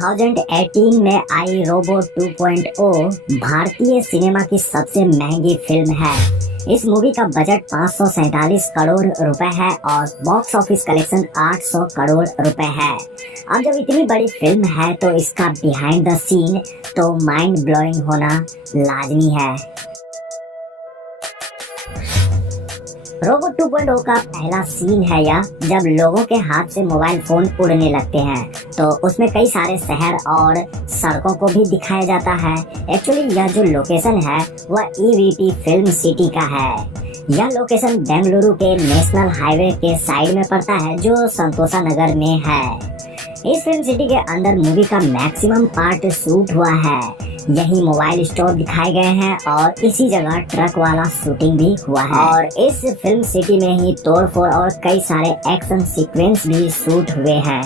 2018 में आई रोबो 2.0 भारतीय सिनेमा की सबसे महंगी फिल्म है। इस मूवी का बजट 547 करोड़ रुपए है और बॉक्स ऑफिस कलेक्शन 800 करोड़ रुपए है। अब जब इतनी बड़ी फिल्म है तो इसका बिहाइंड द सीन तो माइंड ब्लोइंग होना लाजमी है। रोबो 2.0 का पहला सीन है यह, जब लोगों के हाथ से मोबाइल फोन उड़ने लगते हैं तो उसमें कई सारे शहर और सड़कों को भी दिखाया जाता है। एक्चुअली यह जो लोकेशन है वह EVP फिल्म सिटी का है। यह लोकेशन बेंगलुरु के नेशनल हाईवे के साइड में पड़ता है जो संतोषा नगर में है। इस फिल्म सिटी के अंदर मूवी का मैक्सिमम पार्ट शूट हुआ है। यही मोबाइल स्टोर दिखाए गए हैं और इसी जगह ट्रक वाला शूटिंग भी हुआ है। और इस फिल्म सिटी में ही तोड़फोड़ और कई सारे एक्शन सीक्वेंस भी शूट हुए हैं।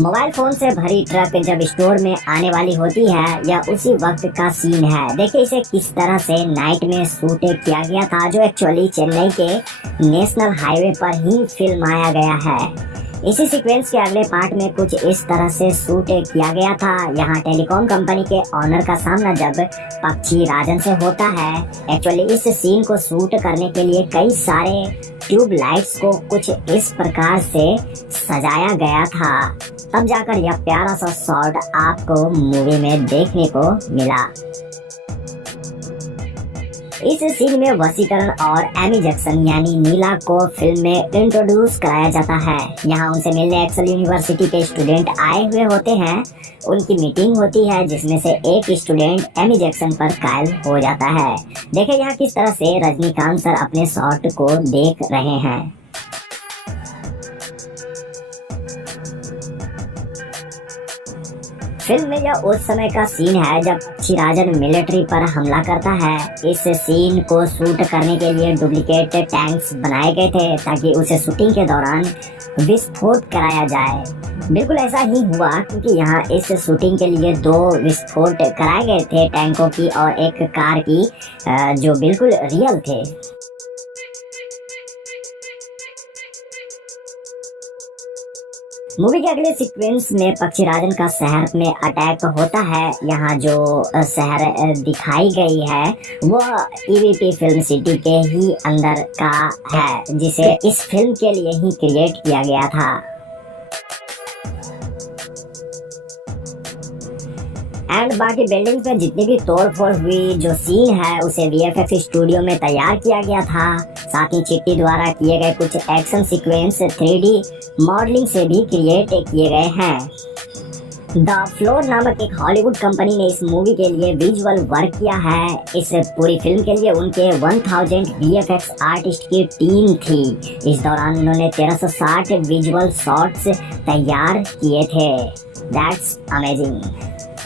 मोबाइल फोन से भरी ट्रक जब स्टोर में आने वाली होती है यह उसी वक्त का सीन है। देखिए इसे किस तरह से नाइट में शूट किया गया था, जो एक्चुअली चेन्नई के नेशनल हाईवे पर ही फिल्माया गया है। इसी सीक्वेंस के अगले पार्ट में कुछ इस तरह से शूट किया गया था। यहाँ टेलीकॉम कंपनी के ऑनर का सामना जब पक्षी राजन से होता है। एक्चुअली इस सीन को शूट करने के लिए कई सारे ट्यूब लाइट्स को कुछ इस प्रकार से सजाया गया था, तब जाकर यह प्यारा सा शॉट आपको मूवी में देखने को मिला। इस सीन में वसीकरण और एमी जैक्सन यानी नीला को फिल्म में इंट्रोड्यूस कराया जाता है। यहाँ उनसे मिलने एक्सेल यूनिवर्सिटी के स्टूडेंट आए हुए होते हैं। उनकी मीटिंग होती है जिसमें से एक स्टूडेंट एमी जैक्सन पर कायल हो जाता है। देखिए यहाँ किस तरह से रजनीकांत सर अपने शॉट को देख रहे हैं। फिल्म में यह उस समय का सीन है जब पक्षीराजन मिलिट्री पर हमला करता है। इस सीन को शूट करने के लिए डुप्लीकेट टैंक्स बनाए गए थे ताकि उसे शूटिंग के दौरान विस्फोट कराया जाए। बिल्कुल ऐसा ही हुआ क्योंकि यहाँ इस शूटिंग के लिए 2 विस्फोट कराए गए थे, टैंकों की और एक कार की, जो बिल्कुल रियल थे। मूवी के अगले सीक्वेंस में पक्षीराजन का शहर में अटैक होता है। यहाँ जो शहर दिखाई गई है वह EVP फिल्म सिटी के ही अंदर का है, जिसे इस फिल्म के लिए ही क्रिएट किया गया था। एंड बाकी बिल्डिंग पे जितनी भी तोड़फोड़ हुई, जो सीन है उसे VFX स्टूडियो में तैयार किया गया था। साथ ही चिट्टी द्वारा किए गए कुछ एक्शन सीक्वेंस 3D मॉडलिंग से भी क्रिएट किए गए हैं। द फ्लोर नामक एक हॉलीवुड कंपनी ने इस मूवी के लिए विजुअल वर्क किया है। इस पूरी फिल्म के लिए उनके 1000 VFX आर्टिस्ट की टीम थी। इस दौरान उन्होंने 1360 विजुअल शॉट्स तैयार किए थे। That's amazing.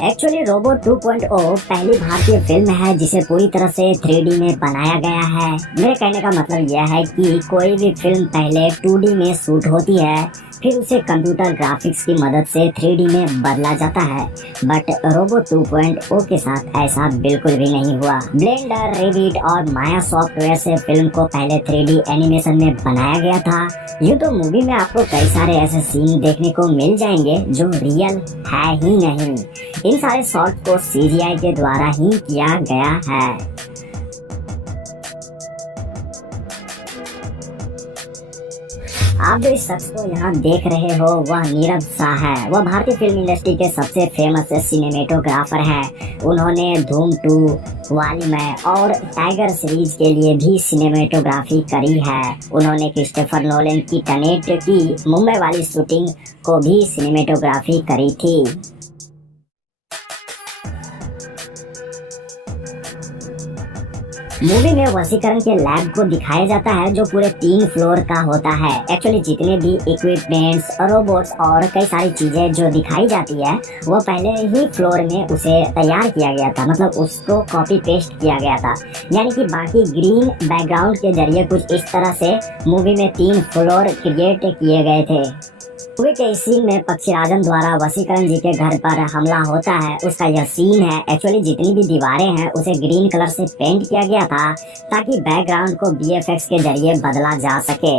एक्चुअली रोबो 2.0 पहली भारतीय फिल्म है जिसे पूरी तरह से 3D में बनाया गया है। मेरे कहने का मतलब यह है कि कोई भी फिल्म पहले 2D में शूट होती है, फिर उसे कंप्यूटर ग्राफिक्स की मदद से 3D में बदला जाता है। बट रोबो 2.0 के साथ ऐसा बिल्कुल भी नहीं हुआ। ब्लेंडर, रेविट और माया सॉफ्टवेयर से फिल्म को पहले 3D एनिमेशन में बनाया गया था। यूँ तो मूवी में आपको कई सारे ऐसे सीन देखने को मिल जाएंगे जो रियल है ही नहीं। इन सारे शॉट को CGI के द्वारा ही किया गया है। आप जो इस शख्स को यहाँ देख रहे हो वह नीरज शाह है। वह भारतीय फिल्म इंडस्ट्री के सबसे फेमस सिनेमेटोग्राफर हैं। उन्होंने धूम 2, वालीमय और टाइगर सीरीज के लिए भी सिनेमेटोग्राफी करी है। उन्होंने क्रिस्टोफर नोलन की टेनेट की मुंबई वाली शूटिंग को भी सिनेमेटोग्राफी करी थी। मूवी में वसीकरण के लैब को दिखाया जाता है जो पूरे 3 फ्लोर का होता है। एक्चुअली जितने भी इक्विपमेंट्स, रोबोट्स और कई सारी चीजें जो दिखाई जाती है वो पहले ही फ्लोर में उसे तैयार किया गया था, मतलब उसको कॉपी पेस्ट किया गया था। यानी कि बाकी ग्रीन बैकग्राउंड के जरिए कुछ इस तरह से मूवी में 3 फ्लोर क्रिएट किए गए थे। मूवी के इस सीन में पक्षीराजन द्वारा वसीकरण जी के घर पर हमला होता है, उसका यह सीन है। एक्चुअली जितनी भी दीवारें हैं उसे ग्रीन कलर से पेंट किया गया था ताकि बैकग्राउंड को VFX के जरिए बदला जा सके।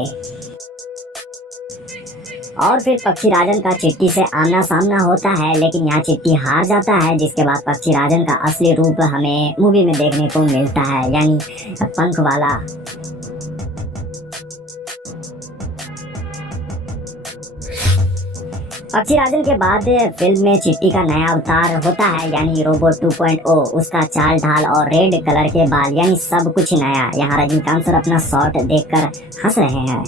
और फिर पक्षीराजन का चिट्टी से आमना सामना होता है, लेकिन यहाँ चिट्टी हार जाता है, जिसके बाद पक्षीराजन का असली रूप हमें मूवी में देखने को मिलता है, यानी पंख वाला। पक्षीराजन के बाद फिल्म में चिट्टी का नया अवतार होता है, यानी रोबोट 2.0। उसका चाल ढाल और रेड कलर के बाल, यानी सब कुछ नया। यहाँ रजनीकांत सर अपना शॉट देखकर हंस रहे हैं।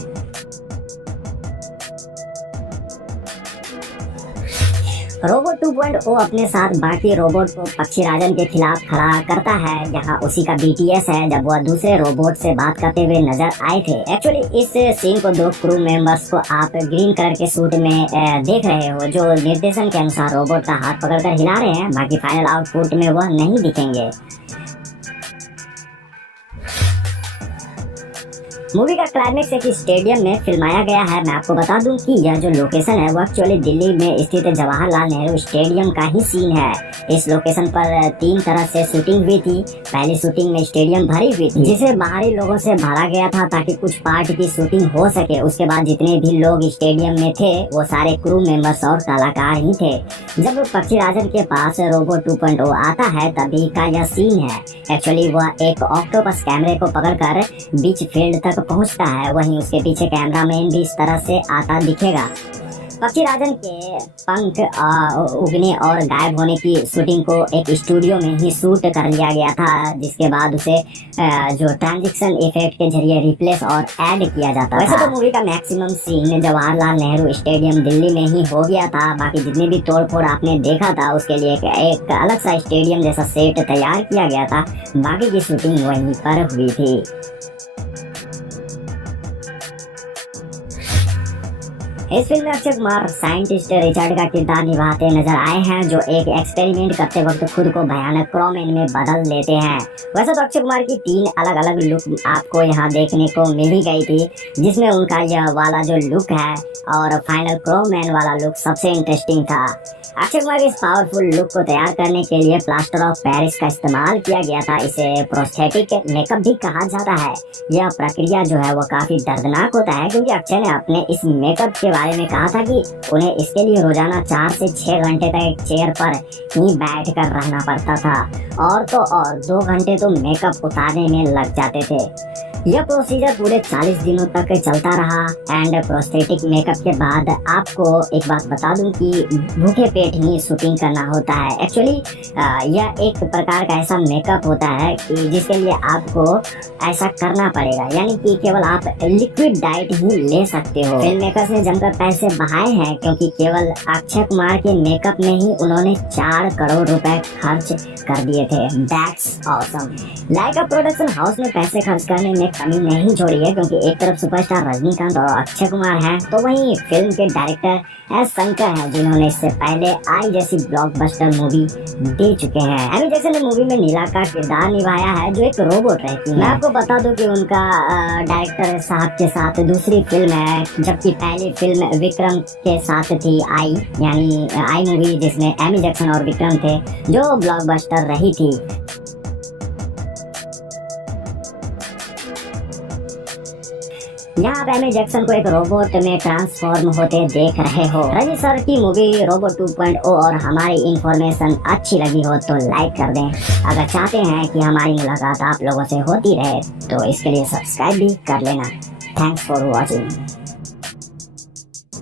रोबोट 2.0 अपने साथ बाकी रोबोट को पक्षीराजन के खिलाफ खड़ा करता है। यहाँ उसी का BTS है, जब वह दूसरे रोबोट से बात करते हुए नजर आए थे। एक्चुअली इस सीन को दो क्रू मेंबर्स को आप ग्रीन कलर के सूट में देख रहे हो, जो निर्देशन के अनुसार रोबोट का हाथ पकड़कर हिला रहे हैं। बाकी फाइनल आउटपुट में वह नहीं दिखेंगे। मूवी का क्लाइमेक्स एक स्टेडियम में फिल्माया गया है। मैं आपको बता दूं कि यह जो लोकेशन है वो एक्चुअली दिल्ली में स्थित जवाहरलाल नेहरू स्टेडियम का ही सीन है। इस लोकेशन पर 3 तरह से शूटिंग हुई थी। पहली शूटिंग में स्टेडियम भरी हुई थी, जिसे बाहरी लोगों से भरा गया था ताकि कुछ पार्ट की शूटिंग हो सके। उसके बाद जितने भी लोग स्टेडियम में थे वो सारे क्रू मेंबर्स और कलाकार ही थे। जब पक्षीराजन के पास रोबोट 2.0 आता है तभी का यह सीन है। एक्चुअली वह एक ऑक्टोपस कैमरे को पकड़कर बीच फील्ड तक पहुंचता है, वहीं उसके पीछे कैमरामैन भी इस तरह से आता दिखेगा। पक्षीराजन के पंख उगने और गायब होने की शूटिंग को एक स्टूडियो में ही शूट कर लिया गया था, जिसके बाद उसे जो ट्रांजिशन इफेक्ट के जरिए रिप्लेस और ऐड किया जाता है। वैसे तो मूवी का maximum scene Jawaharlal Nehru stadium Delhi में ही हो गया था। बाकी जितने भी तोड़फोड़ आपने देखा था उसके लिए एक अलग सा स्टेडियम जैसा सेट तैयार किया गया था। बाकी की शूटिंग वहीं पर हुई थी। इस फिल्म में अक्षय कुमार साइंटिस्ट रिचर्ड का किरदार निभाते नजर आए हैं, जो एक एक्सपेरिमेंट करते वक्त खुद को भयानक क्रोमैन में बदल लेते हैं। वैसे तो अक्षय कुमार की 3 अलग अलग लुक आपको यहाँ देखने को मिल ही गई थी, जिसमें उनका यह वाला जो लुक है और फाइनल क्रोमैन वाला लुक सबसे इंटरेस्टिंग था। अक्षय कुमार के इस पावरफुल लुक को तैयार करने के लिए प्लास्टर ऑफ पेरिस का इस्तेमाल किया गया था। इसे प्रोस्थेटिक मेकअप भी कहा जाता है। यह प्रक्रिया जो है वो काफी दर्दनाक होता है, क्योंकि अक्षय ने अपने इस मेकअप के बारे में कहा था कि उन्हें इसके लिए रोजाना 4 से 6 घंटे तक एक चेयर पर ही बैठ कर रहना पड़ता था, और तो और 2 घंटे तो मेकअप उतारने में लग जाते थे। यह प्रोसीजर पूरे 40 दिनों तक चलता रहा। एंड प्रोस्थेटिक मेकअप के बाद आपको एक बात बता दूं कि भूखे पेट ही शूटिंग करना होता है। एक्चुअली यह एक प्रकार का ऐसा मेकअप होता है कि जिसके लिए आपको ऐसा करना पड़ेगा, यानी कि केवल आप लिक्विड डाइट ही ले सकते हो। फिल्म मेकर्स ने जमकर पैसे बहाए हैं, क्योंकि केवल अक्षय कुमार के मेकअप में ही उन्होंने 4 करोड़ रुपए खर्च कर दिए थे। That's awesome. Lyca production house ने पैसे खर्च करने में कमी नहीं छोड़ी है, क्योंकि एक तरफ सुपरस्टार रजनीकांत और अक्षय कुमार हैं, तो वहीं फिल्म के डायरेक्टर एस शंकर हैं, जिन्होंने इससे पहले आई जैसी ब्लॉकबस्टर मूवी दे चुके हैं। एमी जैक्सन ने मूवी में नीला का किरदार निभाया है, जो एक रोबोट रहती है। मैं आपको बता दूं कि उनका डायरेक्टर साहब के साथ दूसरी फिल्म है, जबकि पहली फिल्म विक्रम के साथ थी आई, यानी आई मूवी, जिसमें एमी जैक्सन और विक्रम थे, जो ब्लॉकबस्टर रही थी। यहाँ आप एमी जैक्सन को एक रोबोट में ट्रांसफॉर्म होते देख रहे हो। रजनी सर की मूवी रोबोट 2.0 और हमारी इंफॉर्मेशन अच्छी लगी हो तो लाइक कर दें। अगर चाहते हैं कि हमारी मुलाकात आप लोगों से होती रहे तो इसके लिए सब्सक्राइब भी कर लेना। Thanks for watching.